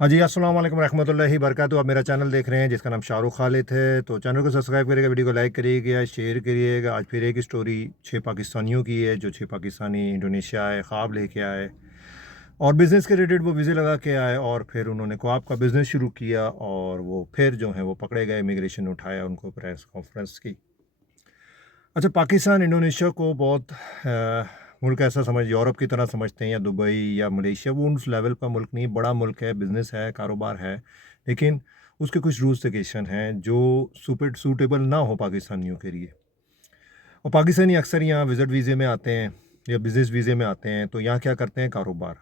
हाँ जी, अस्सलाम वालेकुम रहमतुल्लाहि बरकातहू। आप मेरा चैनल देख रहे हैं जिसका नाम शाहरुख खालिद है। तो चैनल को सब्सक्राइब करिएगा, वीडियो को लाइक करिएगा, शेयर करिएगा। आज फिर एक स्टोरी 6 पाकिस्तानियों की है, जो 6 पाकिस्तानी इंडोनेशिया आए, ख्वाब लेके आए और बिज़नेस के रिलेटेड वो वीज़े लगा के आए और फिर उन्होंने ख्वाब का बिज़नेस शुरू किया और वो फिर जो है वो पकड़े गए, इमिग्रेशन ने उठाया उनको, प्रेस कॉन्फ्रेंस की। अच्छा, पाकिस्तान इंडोनेशिया को बहुत मुल्क ऐसा समझ यूरोप की तरह समझते हैं या दुबई या मलेशिया, वो उस लेवल का मुल्क नहीं, बड़ा मुल्क है, बिज़नेस है, कारोबार है, लेकिन उसके कुछ रूल्स रेगुलेशन हैं जो सूटेबल ना हो पाकिस्तानियों के लिए। और पाकिस्तानी अक्सर यहाँ विज़िट वीज़े में आते हैं या बिज़नेस वीज़े में आते हैं, तो यहाँ क्या करते हैं, कारोबार।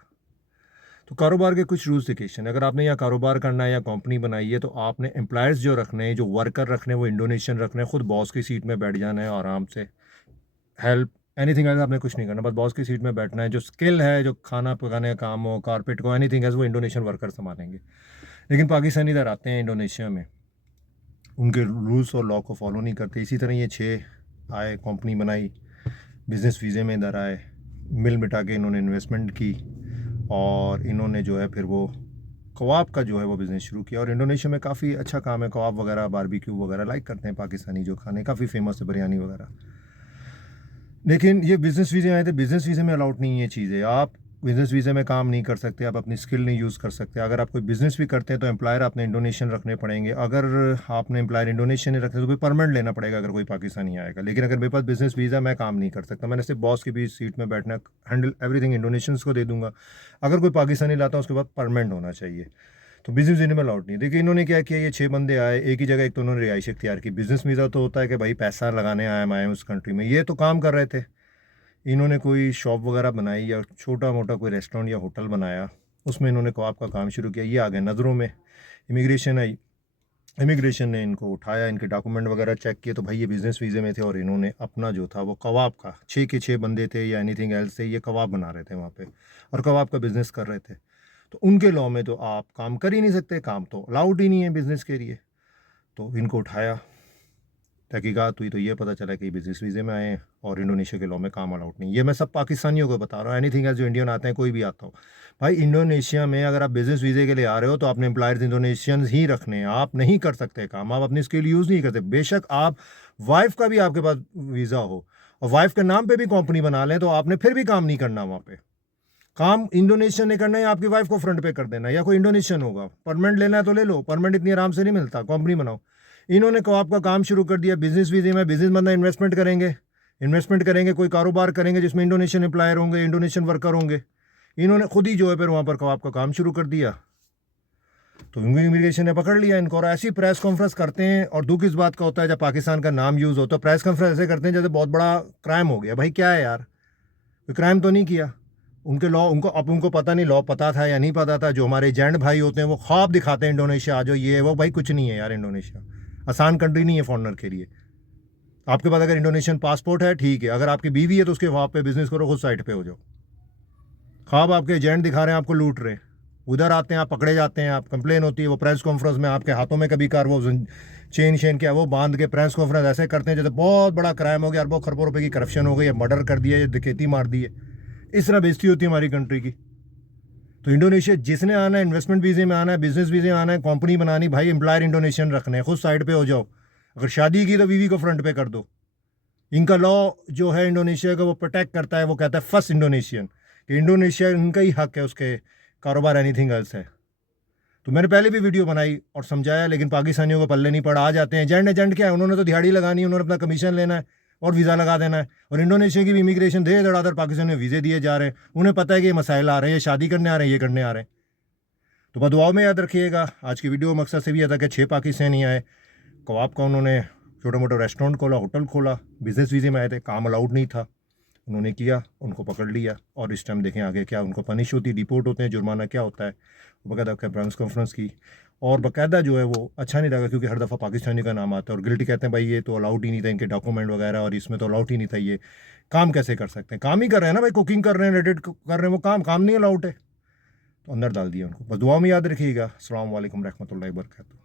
तो कारोबार के कुछ रूल्स रेगुलेशन, अगर आपने यहाँ कारोबार करना है या कंपनी बनाई है तो आपने एम्प्लॉयर्स जो रखने हैं, जो वर्कर रखने हैं, वो इंडोनेशियन रखने हैं, खुद बॉस की सीट में बैठ जाना है आराम से। हेल्प एनीथिंग एल्स आपने कुछ नहीं करना, बस बॉस की सीट में बैठना है। जो स्किल है, जो खाना पकाने का काम हो, कारपेट को, एनीथिंग एल्स वो इंडोनेशियन वर्कर संभालेंगे। लेकिन पाकिस्तानी इधर आते हैं इंडोनेशिया में, उनके रूल्स और लॉ को फॉलो नहीं करते। इसी तरह ये 6 आए, कंपनी बनाई, बिज़नेस वीज़े में इधर आए, मिल मिटा के इन्होंने इन्वेस्टमेंट की और इन्होंने जो है फिर वो कबाब का जो है वो बिज़नेस शुरू किया। और इंडोनेशिया में काफ़ी अच्छा काम है, कबाब वगैरह, बारबेक्यू वगैरह लाइक करते हैं पाकिस्तानी, जो खाने काफ़ी फेमस है, बिरयानी वगैरह। लेकिन ये बिज़नेस वीज़े आए थे, बिज़नेस वीज़े में अलाउड नहीं है ये चीज़ें। आप बिज़नेस वीज़े में काम नहीं कर सकते, आप अपनी स्किल नहीं यूज़ कर सकते। अगर आप कोई बिज़नेस भी करते हैं तो एम्प्लॉयर आपने इंडोनेशियन रखने पड़ेंगे। अगर आपने एम्प्लॉयर इंडोनेशियन नहीं रखते तो कोई परमानेंट लेना पड़ेगा अगर कोई पाकिस्तानी आएगा। लेकिन अगर मेरे पास बिज़नेस वीज़ा, मैं काम नहीं कर सकता, मैंने सिर्फ बॉस की भी सीट में बैठना, हैंडल एवरीथिंग इंडोनेशियंस को दे दूँगा। अगर कोई पाकिस्तानी लाता हूँ उसके बाद परमानेंट होना चाहिए। तो बिज़नेस वीज़े में अलाउड नहीं। देखिए इन्होंने क्या किया, ये 6 बंदे आए एक ही जगह। एक तो उन्होंने रिहाइश इख्तियार की। बिज़नेस वीज़ा तो होता है कि भाई पैसा लगाने आए हम, आए उस कंट्री में, ये तो काम कर रहे थे। इन्होंने कोई शॉप वगैरह बनाई या छोटा-मोटा कोई रेस्टोरेंट या होटल बनाया, उसमें इन्होंने कबाब का काम शुरू किया। ये आ गए नज़रों में, इमिग्रेशन आई, इमिग्रेशन ने इनको उठाया, इनके डॉक्यूमेंट वगैरह चेक किए तो भाई ये बिज़नेस वीज़े में थे और इन्होंने अपना जो था वो कबाब का, 6 के 6 बंदे थे या एनीथिंग एल्स थे, ये कबाब बना रहे थे वहाँ पे और कबाब का बिज़नेस कर रहे थे। तो उनके लॉ में तो आप काम कर ही नहीं सकते, काम तो अलाउड ही नहीं है बिज़नेस के लिए। तो इनको उठाया, तहकीकात हुई तो ये पता चला कि बिज़नेस वीज़े में आए हैं और इंडोनेशिया के लॉ में काम अलाउड नहीं। ये मैं सब पाकिस्तानियों को बता रहा हूँ, एनीथिंग एल्स जो इंडियन आते हैं, कोई भी आता हो। भाई इंडोनेशिया में अगर आप बिज़नेस वीज़े के लिए आ रहे हो तो आपने एम्प्लॉयर्स इंडोनेशियंस ही रखने हैं, आप नहीं कर सकते काम, आप अपनी स्किल यूज़ नहीं करते। बेशक आप वाइफ़ का भी आपके पास वीज़ा हो और वाइफ़ के नाम पे भी कंपनी बना लें तो आपने फिर भी काम नहीं करना वहाँ पे। काम इंडोनेशियन ने करना है, आपकी वाइफ़ को फ्रंट पे कर देना है या कोई इंडोनेशियन होगा। परमानेंट लेना है तो ले लो, परमानेंट इतनी आराम से नहीं मिलता, कंपनी बनाओ। इन्होंने कबाब का काम शुरू कर दिया बिज़नेस वीज़े में। बिज़नेस बंदा इन्वेस्टमेंट करेंगे, कोई कारोबार करेंगे जिसमें इंडोनेशियन एम्प्लॉयर होंगे, इंडोनेशियन वर्कर होंगे। इन्होंने खुद ही जो है फिर वहाँ पर कबाब का काम शुरू कर दिया। तो इमिग्रेशन ने पकड़ लिया इनको और ऐसी प्रेस कॉन्फ्रेंस करते हैं। और दुख इस बात का होता है जब पाकिस्तान का नाम यूज़ हो तो प्रेस कॉन्फ्रेंस ऐसे करते हैं जैसे बहुत बड़ा क्राइम हो गया। भाई क्या है यार, कोई क्राइम तो नहीं किया। उनके लॉ, उनको अब उनको पता नहीं लॉ पता था या नहीं पता था। जो हमारे एजेंट भाई होते हैं वो ख्वाब दिखाते हैं इंडोनेशिया आ जाओ, ये वो, भाई कुछ नहीं है यार, इंडोनेशिया आसान कंट्री नहीं है फॉरनर के लिए। आपके पास अगर इंडोनेशियन पासपोर्ट है ठीक है, अगर आपकी बीवी है तो उसके वहाँ पे बिजनेस करो, खुद साइड पे हो जाओ। ख्वाब आपके एजेंट दिखा रहे हैं, आपको लूट रहे हैं। उधर आते हैं, आप पकड़े जाते हैं, आप कंप्लेन होती है, वो प्रेस कॉन्फ्रेंस में आपके हाथों में कभी कार वो चेन शेन क्या वो बांध के प्रेस कॉन्फ्रेंस ऐसे करते हैं जैसे बहुत बड़ा क्राइम हो गया, अरबों खरबों रुपए की करप्शन हो गई, या मर्डर कर दिया, या डकैती मार दी है। इस तरह बेइज्जती होती है हमारी कंट्री की। तो इंडोनेशिया जिसने आना है, इन्वेस्टमेंट वीज़े में आना है, बिजनेस वीज़े में आना है, कंपनी बनानी, भाई एम्प्लॉयर इंडोनेशियन रखने हैं, खुद साइड पे हो जाओ। अगर शादी की तो बीवी को फ्रंट पे कर दो। इनका लॉ जो है इंडोनेशिया का वो प्रोटेक्ट करता है, वो कहता है फर्स्ट इंडोनेशियन, कि इंडोनेशिया इनका ही हक है उसके कारोबार, एनीथिंग एल्स है। तो मैंने पहले भी वीडियो बनाई और समझाया, लेकिन पाकिस्तानियों को पल्ले नहीं पड़ा। आ जाते हैं एजेंट, एजेंट क्या है, उन्होंने तो दिहाड़ी लगानी है, उन्होंने अपना कमीशन लेना है और वीज़ा लगा देना है। और इंडोनेशिया की भी इमिग्रेशन धीरे धड़ाधड़ पाकिस्तान में वीज़े दिए जा रहे हैं। उन्हें पता है कि ये मसाइल आ रहे हैं, ये शादी करने आ रहे हैं, ये करने आ रहे हैं। तो बदुआओं में याद रखिएगा। आज की वीडियो मकसद से भी था कि 6 पाकिस्तानी आए, कबाब का उन्होंने छोटा मोटा रेस्टोरेंट खोला, होटल खोला, बिज़नेस वीज़े में आए थे, काम अलाउड नहीं था, उन्होंने किया, उनको पकड़ लिया। और इस टाइम देखें आगे क्या उनको पनिश होती है, डिपोर्ट होते हैं, जुर्माना क्या होता है। बाकायदा प्रेस कॉन्फ्रेंस की और बाकायदा जो है वो अच्छा नहीं लगा, क्योंकि हर दफ़ा पाकिस्तानी का नाम आता है और गिल्टी कहते हैं भाई ये तो अलाउड ही नहीं था, इनके डॉक्यूमेंट वगैरह और इसमें तो अलाउड ही नहीं था, ये काम कैसे कर सकते हैं। काम ही कर रहे हैं ना भाई, कुकिंग कर रहे हैं, रेडिट कर रहे हैं, वो काम काम नहीं अलाउड है। तो अंदर डाल दिया उनको। बस दुआ में याद रखिएगा। अस्सलाम वालेकुम रहमतुल्लाहि व बरकातहू।